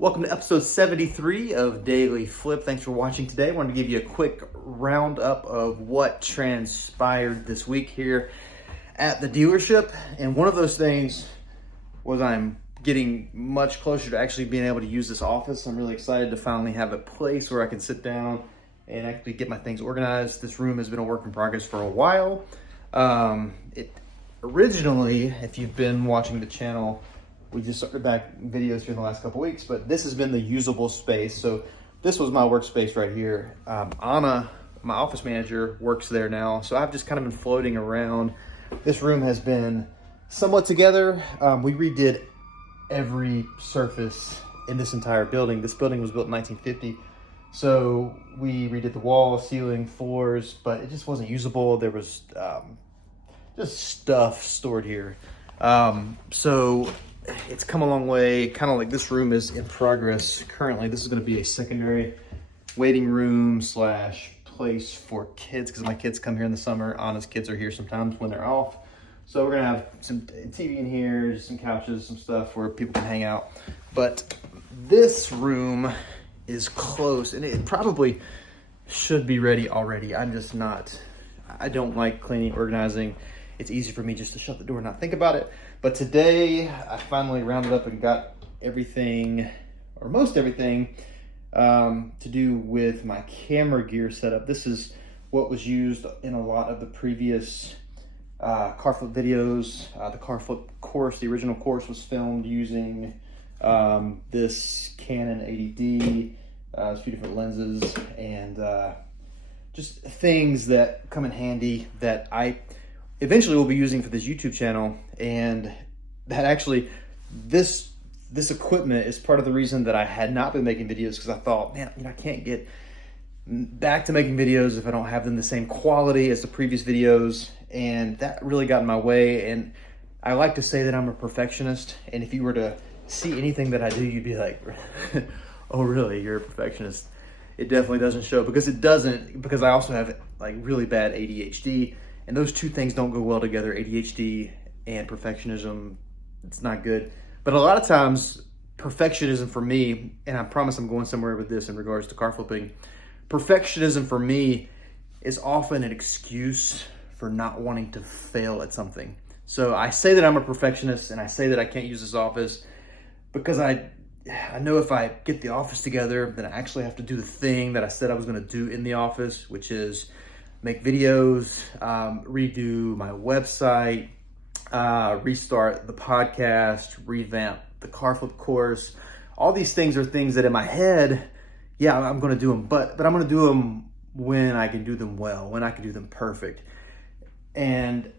Welcome to episode 73 of Daily Flip. Thanks for watching today. I wanted to give you a quick roundup of what transpired this week here at the dealership. And one of those things was I'm getting much closer to actually being able to use this office. I'm really excited to finally have a place where I can sit down and actually get my things organized. This room has been a work in progress for a while. Originally, if you've been watching the channel, we just started back videos here in the last couple weeks, but this has been the usable space. So this was my workspace right here. Anna, my office manager, works there now. So I've just kind of been floating around. This room has been somewhat together. We redid every surface in this entire building. This building was built in 1950. So we redid the wall, ceiling, floors, but it just wasn't usable. There was just stuff stored here. So it's come a long way. Kind of like this room is in progress currently. This is going to be a secondary waiting room slash place for kids because my kids come here in the summer. Anna's kids are here sometimes when they're off. So we're going to have some TV in here, just some couches, some stuff where people can hang out. But this room is close and it probably should be ready already. I'm just not, I don't like cleaning, organizing. It's easy for me just to shut the door and not think about it. But today I finally rounded up and got everything, or most everything, to do with my camera gear setup. This is what was used in a lot of the previous car flip videos. The car flip course, the original course, was filmed using this Canon 80D, a few different lenses, and just things that come in handy that I eventually we'll be using for this YouTube channel. And that actually, this equipment is part of the reason that I had not been making videos, because I thought, man, I can't get back to making videos if I don't have them the same quality as the previous videos. And that really got in my way. And I like to say that I'm a perfectionist. And if you were to see anything that I do, you'd be like, oh, really? You're a perfectionist? It definitely doesn't show, because it doesn't, because I also have like really bad ADHD. And those two things don't go well together, ADHD and perfectionism. It's not good. But a lot of times, perfectionism for me, and I promise I'm going somewhere with this in regards to car flipping, perfectionism for me is often an excuse for not wanting to fail at something. So I say that I'm a perfectionist and I say that I can't use this office because I know if I get the office together, then I actually have to do the thing that I said I was going to do in the office, which is make videos, redo my website, restart the podcast, revamp the car flip course. All these things are things that in my head, yeah, I'm going to do them, but I'm going to do them when I can do them well, when I can do them perfect. And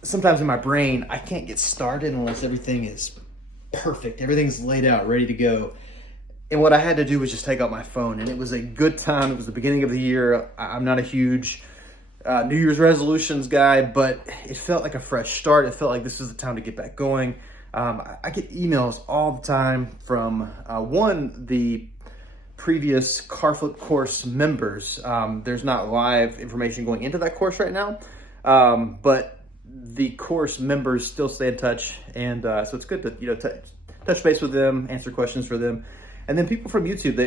sometimes in my brain, I can't get started unless everything is perfect. Everything's laid out, ready to go. And what I had to do was just take out my phone, and it was a good time. It was the beginning of the year. I'm not a huge New Year's resolutions guy, but it felt like a fresh start. It felt like this is the time to get back going. I get emails all the time from the previous car flip course members. There's not live information going into that course right now, but the course members still stay in touch, and so it's good to touch base with them, answer questions for them. And then people from YouTube,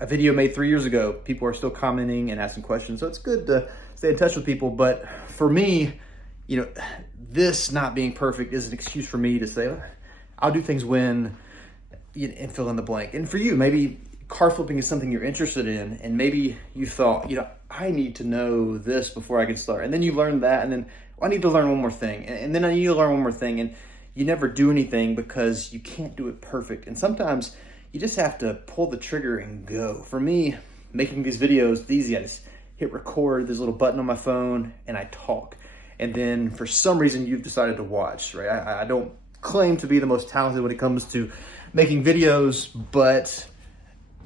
a video made 3 years ago, people are still commenting and asking questions. So it's good to stay in touch with people. But for me, this not being perfect is an excuse for me to say, I'll do things when, and fill in the blank. And for you, maybe car flipping is something you're interested in. And maybe you thought, I need to know this before I can start. And then you learn that. And then I need to learn one more thing. And then I need to learn one more thing. And you never do anything because you can't do it perfect. And sometimes you just have to pull the trigger and go. For me, making these videos, it's easy. I just hit record, there's a little button on my phone, and I talk. And then for some reason, you've decided to watch, right? I don't claim to be the most talented when it comes to making videos, but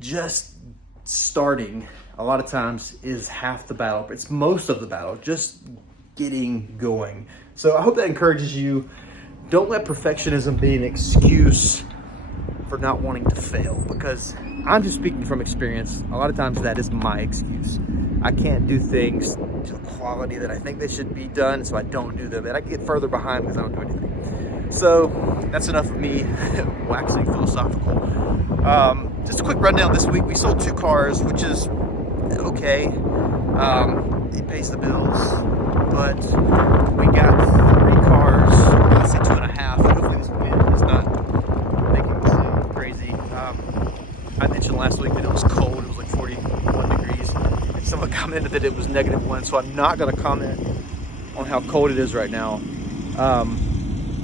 just starting a lot of times is half the battle. It's most of the battle, just getting going. So I hope that encourages you. Don't let perfectionism be an excuse for not wanting to fail, because I'm just speaking from experience. A lot of times that is my excuse. I can't do things to the quality that I think they should be done, so I don't do them, and I get further behind because I don't do anything. So that's enough of me waxing philosophical. Just a quick rundown this week. We sold 2 cars, which is okay. It pays the bills, but we got 3 cars. Let's say 2.5. Hopefully this wind is not making me sound crazy. I mentioned last week that it was cold. It was like 41 degrees. And someone commented that it was -1, so I'm not going to comment on how cold it is right now.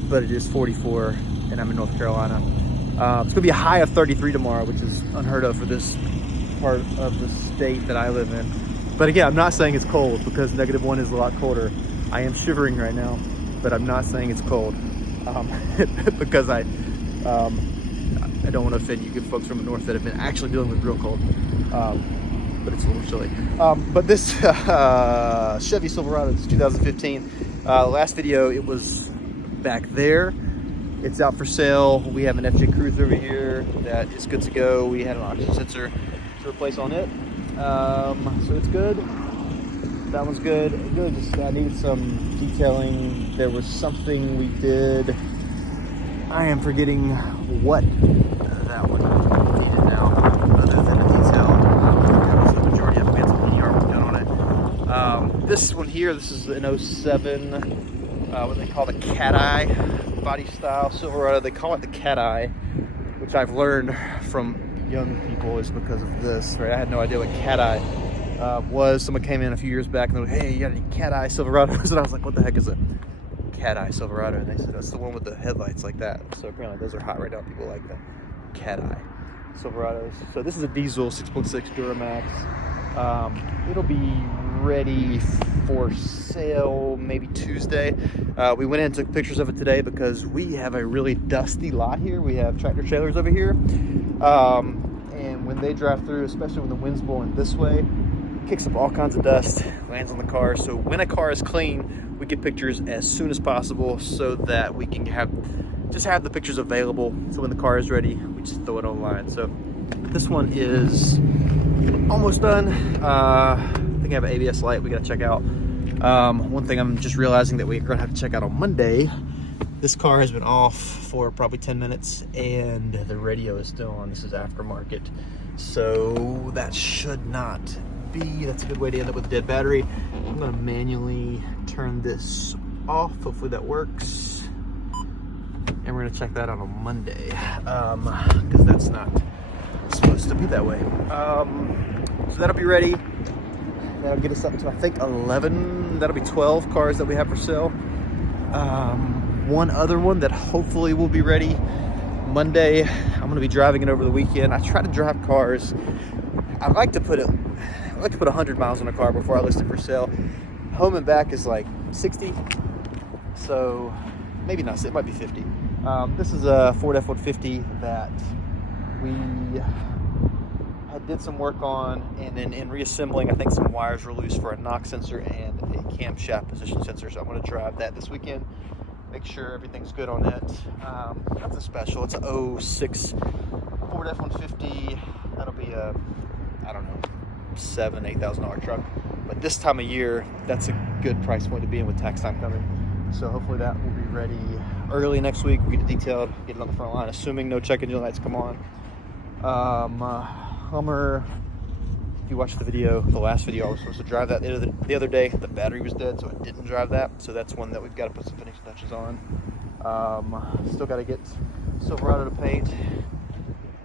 But it is 44, and I'm in North Carolina. It's going to be a high of 33 tomorrow, which is unheard of for this part of the state that I live in. But again, I'm not saying it's cold, because -1 is a lot colder. I am shivering right now, but I'm not saying it's cold, because I don't want to offend you good folks from the north that have been actually dealing with real cold. But it's a little chilly. But this Chevy Silverado, it's 2015. Last video, it was back there. It's out for sale. We have an FJ Cruiser over here that is good to go. We had an oxygen sensor to replace on it. So it's good. That one's good. Really just needed some detailing. There was something we did. I am forgetting what that one needed now, other than the detail. That was the majority of it. We had some PDR work done on it. This one here, this is an 07, what they call the cat eye body style Silverado. They call it the cat eye, which I've learned from young people is because of this, right? I had no idea what cat eye was. Someone came in a few years back and they were like, hey, you got any cat eye Silverados? And I was like, what the heck is a cat eye Silverado? And they said, that's the one with the headlights like that. So apparently those are hot right now. People like the cat eye Silverados. So this is a diesel 6.6 Duramax. It'll be ready for sale maybe Tuesday. We went in and took pictures of it today because we have a really dusty lot here. We have tractor trailers over here. And when they drive through, especially when the wind's blowing this way, it kicks up all kinds of dust, lands on the car. So when a car is clean, we get pictures as soon as possible so that we can have the pictures available. So when the car is ready, we just throw it online. So this one is almost done. I think I have an ABS light we gotta check out. One thing I'm just realizing that we're gonna have to check out on Monday. This car has been off for probably 10 minutes and the radio is still on. This is aftermarket. So that should not be, that's a good way to end up with a dead battery. I'm gonna manually turn this off. Hopefully that works. And we're gonna check that out on Monday. Because that's not supposed to be that way. So that'll be ready. That'll get us up to, I think, 11. That'll be 12 cars that we have for sale. One other one that hopefully will be ready Monday. I'm going to be driving it over the weekend. I try to drive cars. I like to put 100 miles on a car before I list it for sale. Home and back is like 60. So maybe not. It might be 50. This is a Ford F-150 that we did some work on, and then in reassembling, I think some wires were loose for a knock sensor and a camshaft position sensor. So I'm going to drive that this weekend, make sure everything's good on it. That's a special. It's a 06 Ford F-150. That'll be a, I don't know, $7,000-8,000 truck. But this time of year, that's a good price point to be in with tax time coming. So hopefully that will be ready early next week. We get it detailed, get it on the front line, assuming no check engine lights come on. Hummer, if you watched the video, the last video, I was supposed to drive that the other day. The battery was dead, so I didn't drive that. So that's one that we've got to put some finishing touches on. Still got to get Silverado to paint.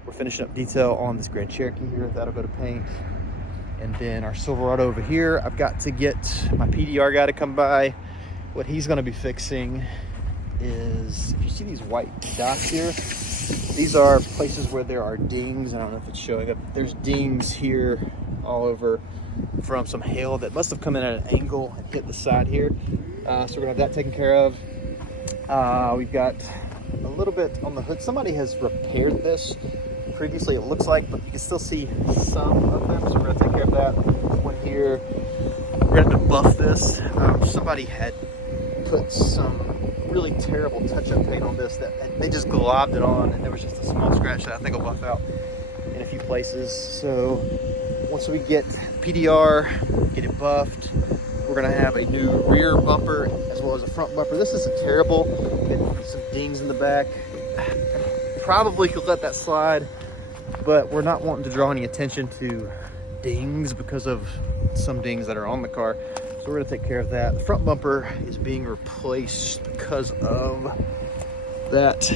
We're finishing up detail on this Grand Cherokee here. That'll go to paint. And then our Silverado over here, I've got to get my PDR guy to come by. What he's going to be fixing is, if you see these white dots here, these are places where there are dings. I don't know if it's showing up. There's dings here all over from some hail that must have come in at an angle and hit the side here. So we're gonna have that taken care of. We've got a little bit on the hood. Somebody has repaired this previously, it looks like, but you can still see some of them. So we're gonna take care of that. One here. We're gonna have to buff this. Somebody had put some really terrible touch-up paint on this that they just globbed it on, and there was just a small scratch that I think will buff out in a few places. So once we get PDR, get it buffed, We're gonna have a new rear bumper as well as a front bumper. This isn't terrible. Some dings in the back. Probably could let that slide, but we're not wanting to draw any attention to dings because of some dings that are on the car. So we're gonna take care of that. The front bumper is being replaced because of that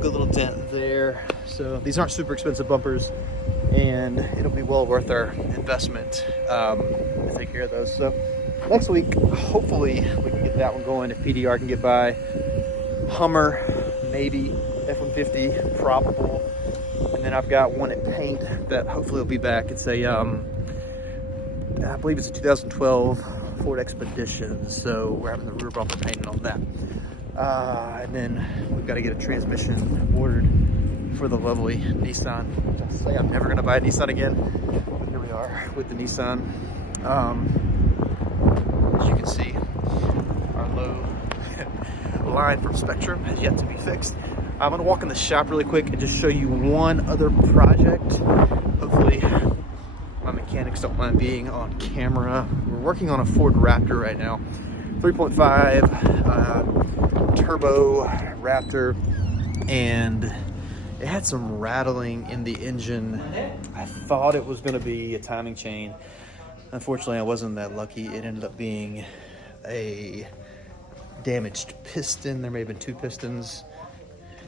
good little dent there. So these aren't super expensive bumpers, and it'll be well worth our investment to take care of those. So next week, hopefully we can get that one going if PDR can get by. Hummer, maybe. F-150, probable. And then I've got one at paint that hopefully will be back. It's a, I believe it's a 2012 Ford Expedition. So we're having the rear bumper painted on that. And then we've got to get a transmission ordered for the lovely Nissan. I say I'm never gonna buy a Nissan again, but here we are with the Nissan. As you can see, our low line from Spectrum has yet to be fixed. I'm gonna walk in the shop really quick and just show you one other project. Hopefully my mechanics don't mind being on camera. We're working on a Ford Raptor right now. 3.5 turbo Raptor, and it had some rattling in the engine. I thought it was gonna be a timing chain. Unfortunately, I wasn't that lucky. It ended up being a damaged piston. There may have been 2 pistons,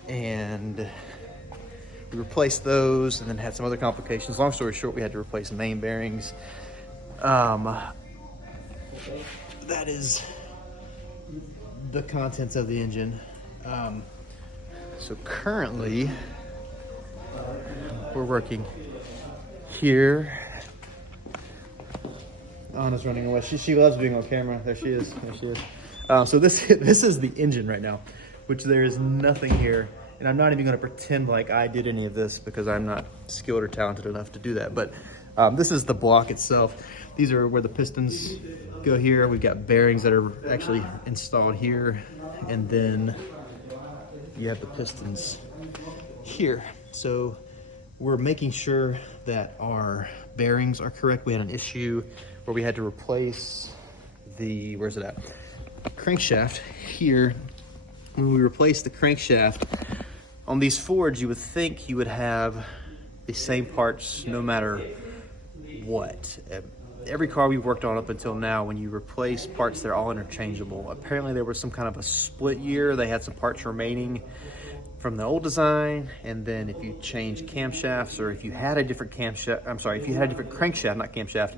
and we replaced those and then had some other complications. Long story short, we had to replace main bearings. That is the contents of the engine. So currently we're working here. Anna's running away. She loves being on camera. There she is. There she is. So this is the engine right now, which there is nothing here. And I'm not even going to pretend like I did any of this because I'm not skilled or talented enough to do that. But this is the block itself. These are where the pistons go here. We've got bearings that are actually installed here. And then you have the pistons here. So we're making sure that our bearings are correct. We had an issue where we had to replace the, where's it at? Crankshaft here. When we replaced the crankshaft, on these Fords, you would think you would have the same parts no matter what. Every car we've worked on up until now, when you replace parts, they're all interchangeable. Apparently there was some kind of a split year. They had some parts remaining from the old design, and then if you change camshafts, or if you had a different camshaft, I'm sorry, if you had a different crankshaft, not camshaft,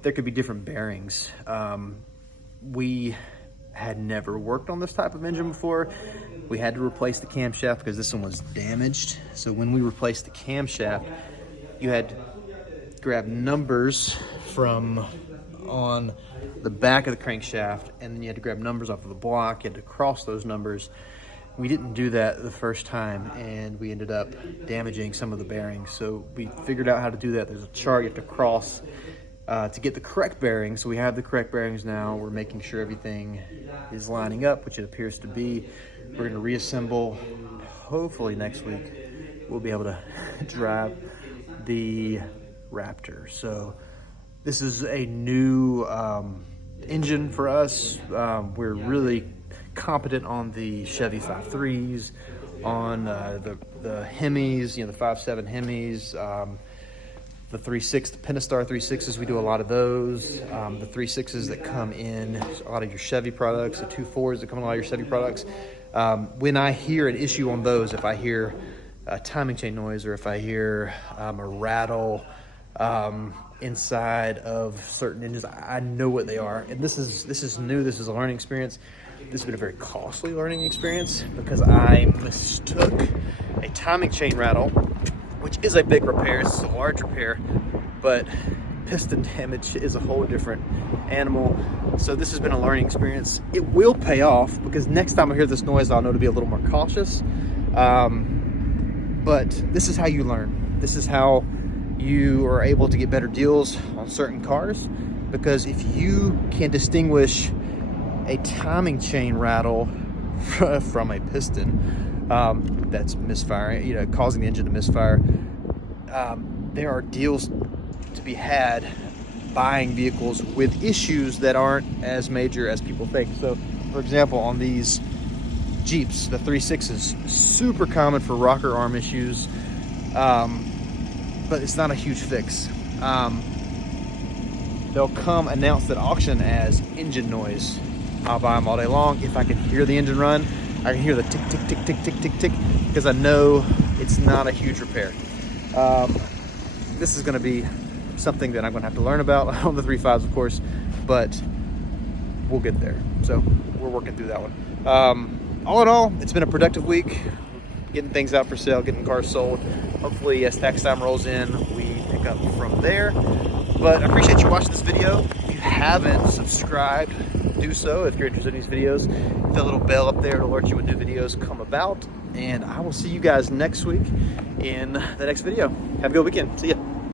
there could be different bearings. We had never worked on this type of engine before. We had to replace the camshaft because this one was damaged. So when we replaced the camshaft, you had to grab numbers from on the back of the crankshaft, and then you had to grab numbers off of the block. You had to cross those numbers. We didn't do that the first time, and we ended up damaging some of the bearings. So we figured out how to do that. There's a chart you have to cross to get the correct bearings. So we have the correct bearings now. We're making sure everything is lining up, which it appears to be. We're going to reassemble. Hopefully next week we'll be able to drive the Raptor. So this is a new engine for us. We're really competent on the Chevy 5.3s, on the Hemis, you know, the 5.7 Hemis, the 3.6, the Pentastar 3.6s, we do a lot of those. The 3.6s that come in a lot of your Chevy products, the 2.4s that come in a lot of your Chevy products. When I hear an issue on those, if I hear a timing chain noise, or if I hear a rattle inside of certain engines, I know what they are. And this is new. This is a learning experience. This has been a very costly learning experience because I mistook a timing chain rattle, which is a big repair. It's a large repair, but piston damage is a whole different animal. So this has been a learning experience. It will pay off because next time I hear this noise, I'll know to be a little more cautious. But this is how you learn. This is how you are able to get better deals on certain cars, because if you can distinguish a timing chain rattle from a piston that's misfiring, you know, causing the engine to misfire, there are deals to be had buying vehicles with issues that aren't as major as people think. So, for example, on these Jeeps, the 3.6s, super common for rocker arm issues, but it's not a huge fix. They'll come announced at auction as engine noise. I'll buy them all day long. If I can hear the engine run, I can hear the tick, tick, tick, tick, tick, tick, tick, because I know it's not a huge repair. This is gonna be something that I'm gonna have to learn about on the 3.5s, of course, but we'll get there. So we're working through that one. All in all, it's been a productive week, getting things out for sale, getting cars sold. Hopefully, as tax time rolls in, we pick up from there. But I appreciate you watching this video. If you haven't subscribed, do so. If you're interested in these videos, hit that little bell up there to alert you when new videos come about. And I will see you guys next week in the next video. Have a good weekend. See ya.